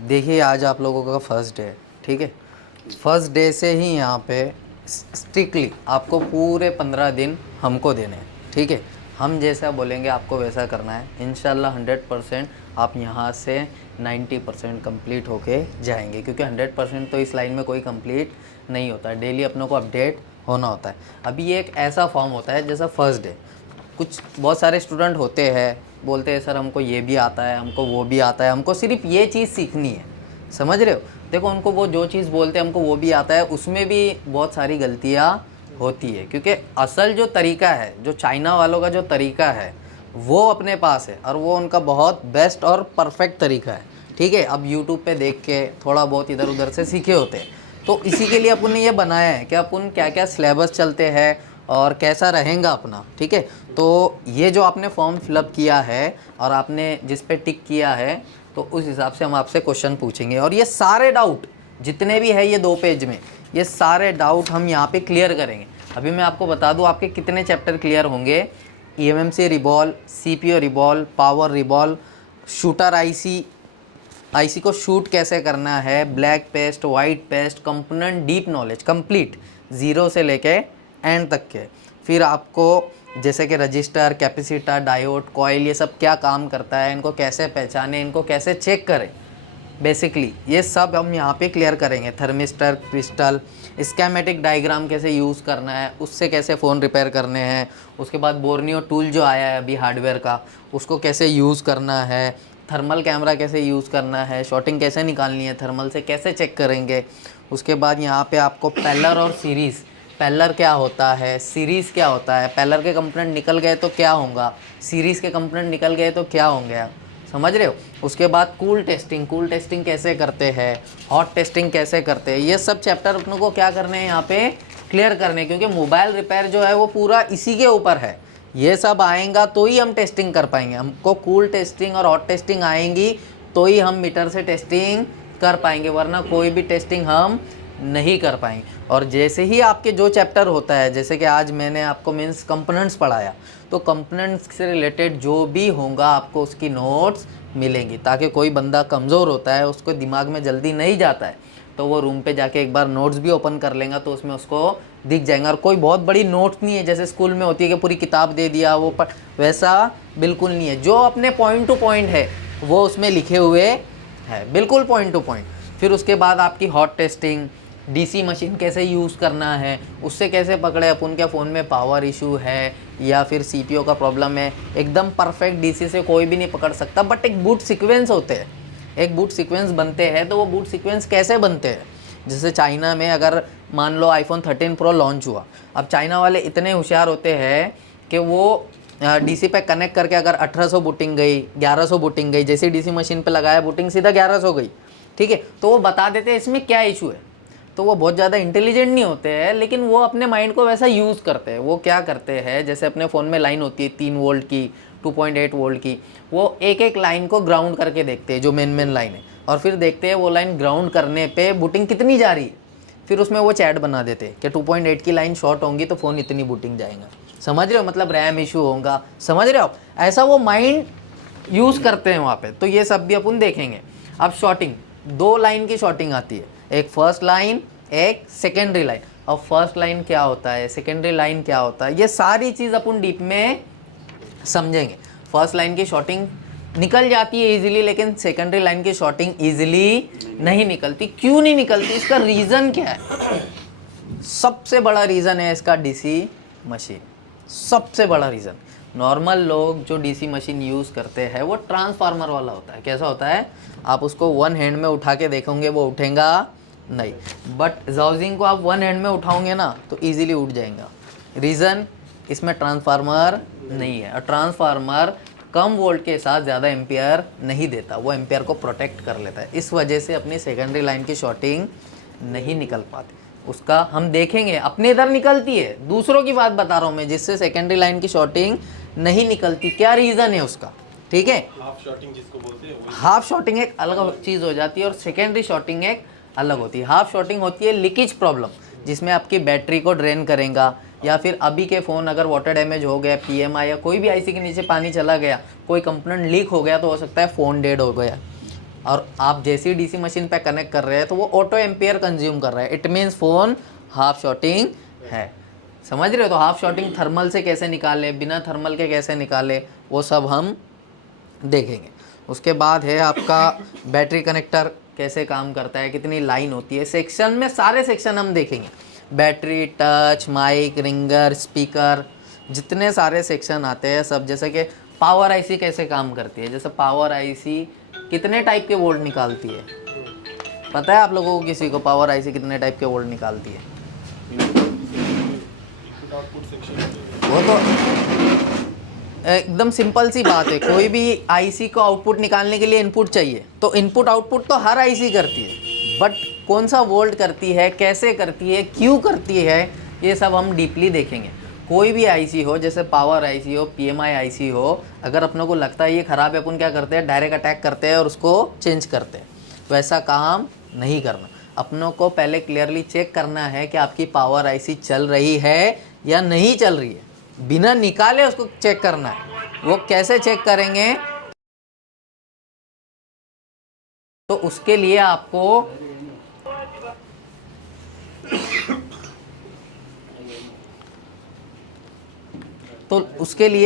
देखिए आज आप लोगों का फर्स्ट डे है, ठीक है। फर्स्ट डे से ही यहाँ पे स्ट्रिक्टली आपको पूरे 15 दिन हमको देने हैं, ठीक है। हम जैसा बोलेंगे आपको वैसा करना है। इंशाल्लाह 100% आप यहाँ से 90% कंप्लीट होके जाएंगे, क्योंकि 100% तो इस लाइन में कोई कंप्लीट नहीं होता है। डेली अपनों को अपडेट होना होता है। अभी ये एक ऐसा फॉर्म होता है जैसा फर्स्ट डे। कुछ बहुत सारे स्टूडेंट होते हैं, बोलते हैं सर हमको ये भी आता है, हमको वो भी आता है, हमको सिर्फ ये चीज़ सीखनी है। समझ रहे हो? देखो उनको वो जो चीज़ बोलते हैं हमको वो भी आता है, उसमें भी बहुत सारी गलतियाँ होती है। क्योंकि असल जो तरीका है, जो चाइना वालों का जो तरीका है वो अपने पास है, और वो उनका बहुत बेस्ट और परफेक्ट तरीका है, ठीक है। अब यूट्यूब पे देख के थोड़ा बहुत इधर उधर से सीखे होते हैं। तो इसी के लिए अपन ने ये बनाया है कि अपन क्या क्या सिलेबस चलते हैं और कैसा रहेगा अपना, ठीक है। तो ये जो आपने फॉर्म फिलअप किया है और आपने जिस पे टिक किया है, तो उस हिसाब से हम आपसे क्वेश्चन पूछेंगे, और ये सारे डाउट जितने भी है ये 2 पेज में, ये सारे डाउट हम यहाँ पे क्लियर करेंगे। अभी मैं आपको बता दूँ आपके कितने चैप्टर क्लियर होंगे। EMMC रिबॉल, CPU रिबॉल, power रिबॉल, shooter IC को शूट कैसे करना है, black paste, white paste, component deep knowledge complete, zero से लेके एंड तक के। फिर आपको जैसे कि रजिस्टर, कैपेसिटर, डायोड, कॉइल, ये सब क्या काम करता है, इनको कैसे पहचानें, इनको कैसे चेक करें, बेसिकली ये सब हम यहाँ पे क्लियर करेंगे। थर्मिस्टर, क्रिस्टल, स्कीमेटिक डायग्राम कैसे यूज़ करना है, उससे कैसे फ़ोन रिपेयर करने हैं। उसके बाद बोर्नियो टूल जो आया है अभी हार्डवेयर का, उसको कैसे यूज़ करना है। थर्मल कैमरा कैसे यूज़ करना है, शॉटिंग कैसे निकालनी है, थर्मल से कैसे चेक करेंगे। उसके बाद यहाँ पे आपको पेलर और सीरीज़, पेलर क्या होता है, सीरीज़ क्या होता है, पेलर के कंपोनेंट निकल गए तो क्या होगा, सीरीज़ के कंपोनेंट निकल गए तो क्या होंगे, समझ रहे हो। उसके बाद कूल टेस्टिंग कैसे करते हैं, हॉट टेस्टिंग कैसे करते हैं, ये सब चैप्टर अपनों को क्या करने हैं यहाँ पे क्लियर करने, क्योंकि मोबाइल रिपेयर जो है वो पूरा इसी के ऊपर है। ये सब आएगा तो ही हम टेस्टिंग कर पाएंगे। हमको कूल टेस्टिंग और हॉट टेस्टिंग आएंगी तो ही हम मीटर से टेस्टिंग कर पाएंगे, वरना कोई भी टेस्टिंग हम नहीं कर पाएंगे। और जैसे ही आपके जो चैप्टर होता है, जैसे कि आज मैंने आपको मीन्स कंपोनेंट्स पढ़ाया, तो कंपोनेंट्स से रिलेटेड जो भी होगा आपको उसकी नोट्स मिलेंगी, ताकि कोई बंदा कमज़ोर होता है, उसको दिमाग में जल्दी नहीं जाता है, तो वो रूम पे जाके एक बार नोट्स भी ओपन कर लेगा तो उसमें उसको दिख जाएगा। और कोई बहुत बड़ी नोट्स नहीं है जैसे स्कूल में होती है कि पूरी किताब दे दिया वो वैसा बिल्कुल नहीं है। जो अपने पॉइंट टू पॉइंट है वो उसमें लिखे हुए है, बिल्कुल पॉइंट टू पॉइंट। फिर उसके बाद आपकी हॉट टेस्टिंग, डीसी मशीन कैसे यूज़ करना है, उससे कैसे पकड़े अपन के फ़ोन में पावर इशू है या फिर सीपीयू का प्रॉब्लम है। एकदम परफेक्ट डीसी से कोई भी नहीं पकड़ सकता, बट एक बूट सीक्वेंस होते हैं, एक बूट सीक्वेंस बनते हैं। तो वो बूट सीक्वेंस कैसे बनते हैं, जैसे चाइना में अगर मान लो आईफोन 13 प्रो लॉन्च हुआ, अब चाइना वाले इतने होशियार होते हैं कि वो डीसी पे कनेक्ट करके अगर 1800 बूटिंग गई, 1100 बूटिंग गई, जैसे डीसी मशीन पे लगाया बूटिंग सीधा 1100 गई, ठीक है, तो वो बता देते हैं इसमें क्या इशू है। तो वो बहुत ज़्यादा इंटेलिजेंट नहीं होते हैं, लेकिन वो अपने माइंड को वैसा यूज़ करते हैं। वो क्या करते हैं, जैसे अपने फ़ोन में लाइन होती है 3 वोल्ट की, 2.8 वोल्ट की, वो एक एक लाइन को ग्राउंड करके देखते हैं, जो मेन लाइन है, और फिर देखते हैं वो लाइन ग्राउंड करने पे बूटिंग कितनी जा रही है। फिर उसमें वो चैट बना देते हैं कि 2.8 की लाइन शॉर्ट होंगी तो फ़ोन इतनी बूटिंग जाएगा। समझ रहे हो, मतलब रैम इशू होगा, समझ रहे हो आप, ऐसा वो माइंड यूज़ करते हैं वहाँ पे। तो ये सब भी अपन देखेंगे। अब शॉर्टिंग, 2 लाइन की शॉर्टिंग आती है, एक फर्स्ट लाइन, एक सेकेंडरी लाइन। अब फर्स्ट लाइन क्या होता है, सेकेंडरी लाइन क्या होता है, ये सारी चीज़ अपन डीप में समझेंगे। फर्स्ट लाइन की शॉर्टिंग निकल जाती है इजीली, लेकिन सेकेंडरी लाइन की शॉर्टिंग इजीली नहीं निकलती। क्यों नहीं निकलती, इसका रीज़न क्या है? सबसे बड़ा रीज़न है इसका डीसी मशीन, सबसे बड़ा रीज़न। नॉर्मल लोग जो डीसी मशीन यूज़ करते हैं वो ट्रांसफार्मर वाला होता है। कैसा होता है, आप उसको वन हैंड में उठा के देखोगे वो उठेगा नहीं, बट जाओजिंग को आप वन हैंड में उठाओगे ना तो इजीली उठ जाएगा। रीज़न, इसमें ट्रांसफार्मर नहीं है, और ट्रांसफार्मर कम वोल्ट के साथ ज़्यादा एम्पियर नहीं देता, वो एम्पियर को प्रोटेक्ट कर लेता है। इस वजह से अपनी सेकेंडरी लाइन की शॉर्टिंग नहीं निकल पाती। उसका हम देखेंगे, अपने इधर निकलती है, दूसरों की बात बता रहा हूँ मैं, जिससे सेकेंडरी लाइन की शॉर्टिंग नहीं निकलती। क्या रीज़न है उसका, ठीक है। हाफ शॉटिंग जिसको बोलते हैं, हाफ शॉर्टिंग एक अलग चीज़ हो जाती है और सेकेंडरी शॉर्टिंग एक अलग होती है। हाफ शॉर्टिंग होती है लीकेज प्रॉब्लम, जिसमें आपकी बैटरी को ड्रेन करेगा, या फिर अभी के फ़ोन अगर वाटर डैमेज हो गया, पीएमआई या कोई भी आईसी के नीचे पानी चला गया, कोई कंपोनेंट लीक हो गया, तो हो सकता है फ़ोन डेड हो गया। और आप जैसी डीसी मशीन पे कनेक्ट कर रहे हैं तो वो ऑटो एम्पियर कंज्यूम कर रहा है, it means phone half shorting है। समझ रहे हो? तो हाफ शॉटिंग थर्मल से कैसे निकाले, बिना थर्मल के कैसे निकाले, वो सब हम देखेंगे। उसके बाद है आपका बैटरी कनेक्टर कैसे काम करता है, कितनी लाइन होती है, सेक्शन में सारे सेक्शन हम देखेंगे। Battery, touch, mic, ringer, speaker, जितने सारे सेक्शन आते हैं सब। जैसे कि पावर आईसी कैसे काम करती है, जैसे पावर आईसी कितने टाइप के वोल्ट निकालती है, पता है आप लोगों को किसी को पावर आईसी कितने टाइप के वोल्ट निकालती है? वो तो एकदम सिंपल सी बात है, कोई भी आईसी को आउटपुट निकालने के लिए इनपुट चाहिए, तो इनपुट आउटपुट तो हर आईसी करती है, बट कौन सा वोल्ट करती है, कैसे करती है, क्यों करती है, ये सब हम डीपली देखेंगे। कोई भी आईसी हो, जैसे पावर आईसी हो, पीएमआई आईसी हो, अगर अपनों को लगता है ये ख़राब है, अपन क्या करते हैं, डायरेक्ट अटैक करते हैं और उसको चेंज करते हैं। वैसा काम नहीं करना, अपनों को पहले क्लियरली चेक करना है कि आपकी पावर आईसी चल रही है या नहीं चल रही है, बिना निकाले उसको चेक करना है। वो कैसे चेक करेंगे, तो उसके लिए आपको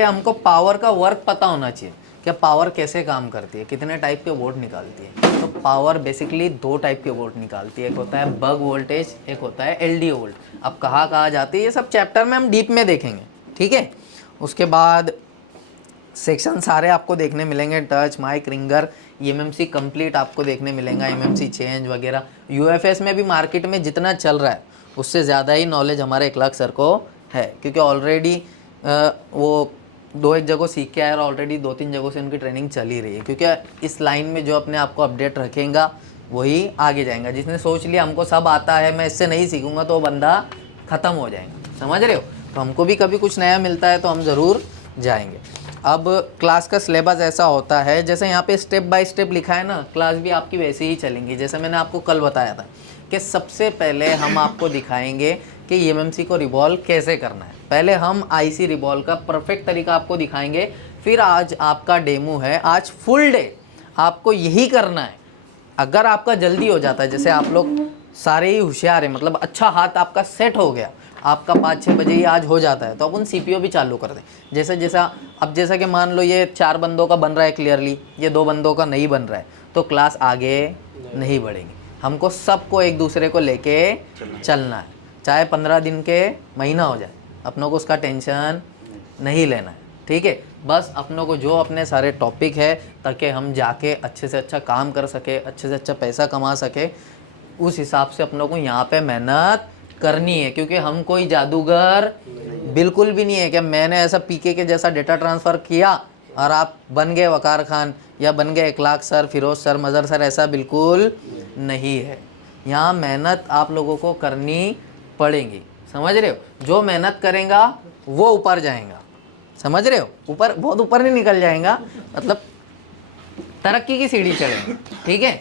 हमको पावर का वर्क पता होना चाहिए, कि पावर कैसे काम करती है, कितने टाइप के वोल्ट निकालती है। तो पावर बेसिकली 2 टाइप के वोल्ट निकालती है, एक होता है बग वोल्टेज, एक होता है एलडीओ वोल्ट। अब कहाँ जाती है ये सब चैप्टर में हम डीप में देखेंगे, ठीक है। उसके बाद सेक्शन सारे आपको देखने मिलेंगे, touch, mic, ringer, MMC complete आपको देखने मिलेगा, एमएमसी चेंज वगैरह। यूएफएस में भी मार्केट में जितना चल रहा है उससे ज़्यादा ही नॉलेज हमारे इखलाक सर को है, क्योंकि ऑलरेडी वो 2-1 जगह सीख के आए और ऑलरेडी 2-3 जगहों से उनकी ट्रेनिंग चल ही रही है। क्योंकि इस लाइन में जो अपने आप को अपडेट रखेगा वही आगे जाएगा। जिसने सोच लिया हमको सब आता है, मैं इससे नहीं सीखूंगा, तो वो बंदा ख़त्म हो जाएगा। समझ रहे हो? तो हमको भी कभी कुछ नया मिलता है तो हम ज़रूर जाएंगे। अब क्लास का सिलेबस ऐसा होता है, जैसे यहाँ पे स्टेप बाय स्टेप लिखा है ना, क्लास भी आपकी वैसे ही चलेंगी। जैसे मैंने आपको कल बताया था कि सबसे पहले हम आपको दिखाएंगे कि एमएमसी को रिवॉल्व कैसे करना है। पहले हम आईसी रिवॉल्व का परफेक्ट तरीका आपको दिखाएंगे, फिर आज आपका डेमो है, आज फुल डे आपको यही करना है। अगर आपका जल्दी हो जाता है, जैसे आप लोग सारे ही होशियार हैं, मतलब अच्छा हाथ आपका सेट हो गया, आपका 5-6 बजे ही आज हो जाता है, तो अपन सीपीओ भी चालू कर दें। जैसा कि मान लो ये 4 बंदों का बन रहा है क्लियरली, ये 2 बंदों का नहीं बन रहा है, तो क्लास आगे नहीं बढ़ेगी। हमको सबको एक दूसरे को लेके चलना है, चाहे 15 दिन के महीना हो जाए, अपनों को उसका टेंशन नहीं लेना है, ठीक है। बस अपनों को जो अपने सारे टॉपिक है, ताकि हम जाके अच्छे से अच्छा काम कर सके, अच्छे से अच्छा पैसा कमा सके, उस हिसाब से अपनों को यहाँ पे मेहनत करनी है। क्योंकि हम कोई जादूगर बिल्कुल भी नहीं है कि मैंने ऐसा पीके के जैसा डेटा ट्रांसफ़र किया और आप बन गए वकार खान या बन गए Ikhlaq sir, Firoz sir, Mazhar sir, ऐसा बिल्कुल नहीं है। यहाँ मेहनत आप लोगों को करनी पड़ेगी, समझ रहे हो? जो मेहनत करेगा वो ऊपर जाएगा, समझ रहे हो? ऊपर, बहुत ऊपर नहीं निकल जाएगा, मतलब तरक्की की सीढ़ी चढ़ेगा, ठीक है।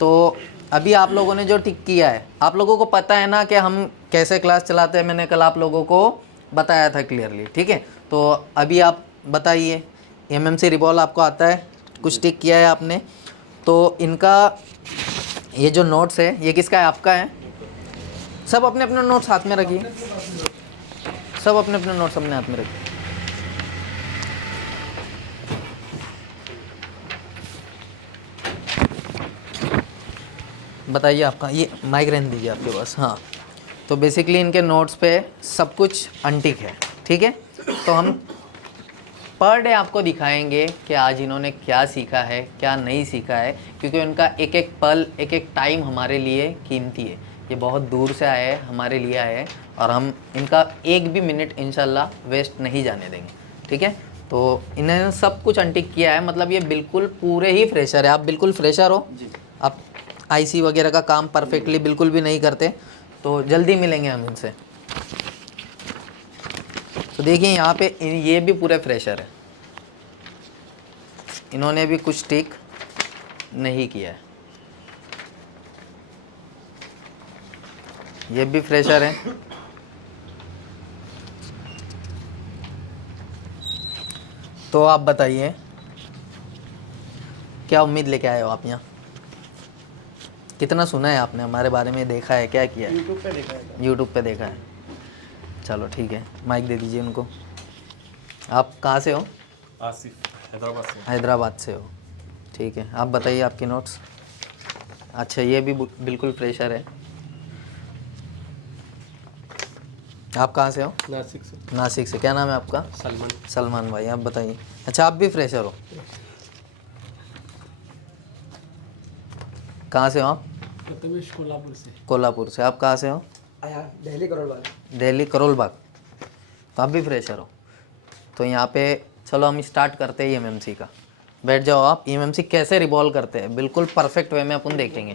तो अभी आप लोगों ने जो टिक किया है, आप लोगों को पता है ना कि हम कैसे क्लास चलाते हैं, मैंने कल आप लोगों को बताया था क्लियरली, ठीक है। तो अभी आप बताइए, एमएमसी रिवॉल्व आपको आता है, कुछ टिक किया है आपने, तो इनका ये जो नोट्स है ये किसका है? आपका है। सब अपने अपने नोट्स हाथ में रखिए, सब अपने अपने नोट्स अपने हाथ में रखिए। बताइए, आपका ये माइक रहने दीजिए आपके पास। हाँ, तो बेसिकली इनके नोट्स पे सब कुछ अनटिक है, ठीक है। तो हम पर डे आपको दिखाएंगे कि आज इन्होंने क्या सीखा है, क्या नहीं सीखा है, क्योंकि उनका एक एक पल, एक एक टाइम हमारे लिए कीमती है। ये बहुत दूर से आए हैं, हमारे लिए आए हैं, और हम इनका एक भी मिनट इंशाल्लाह वेस्ट नहीं जाने देंगे, ठीक है। तो इन्होंने सब कुछ अनटिक किया है, मतलब ये बिल्कुल पूरे ही फ्रेशर है। आप बिल्कुल फ्रेशर हो, आप आईसी वगैरह का काम परफेक्टली बिल्कुल भी नहीं करते, तो जल्दी मिलेंगे हम इनसे। तो देखिए यहाँ पे ये भी पूरे फ्रेशर है, इन्होंने भी कुछ टिक नहीं किया है। ये भी फ्रेशर है, तो आप बताइए क्या उम्मीद लेके आए हो आप यहाँ? कितना सुना है आपने हमारे बारे में, देखा है, क्या किया है? यूट्यूब पे देखा है। यूट्यूब पे देखा है। चलो ठीक है, माइक दे दीजिए उनको। आप कहाँ से हो? आसिफ, हैदराबाद से। हैदराबाद से हो, ठीक है। आप बताइए आपकी नोट्स। अच्छा, ये भी बिल्कुल फ्रेशर है। आप कहाँ से हो? नासिक से। नासिक से। क्या नाम है आपका? सलमान। सलमान भाई। आप बताइए। अच्छा, आप भी फ्रेशर हो? कहाँ से हो आप? प्रथमेश कोल्हापुर से। कोल्हापुर से। आप कहाँ से हो? दिल्ली करोल वाला। दिल्ली करोल बाग। तो आप भी फ्रेशर हो? तो यहाँ पे चलो हम स्टार्ट करते हैं ईएमएमसी का। बैठ जाओ आप। ईएमएमसी कैसे रिवॉल्व करते हैं बिल्कुल परफेक्ट वे में अपन देखेंगे।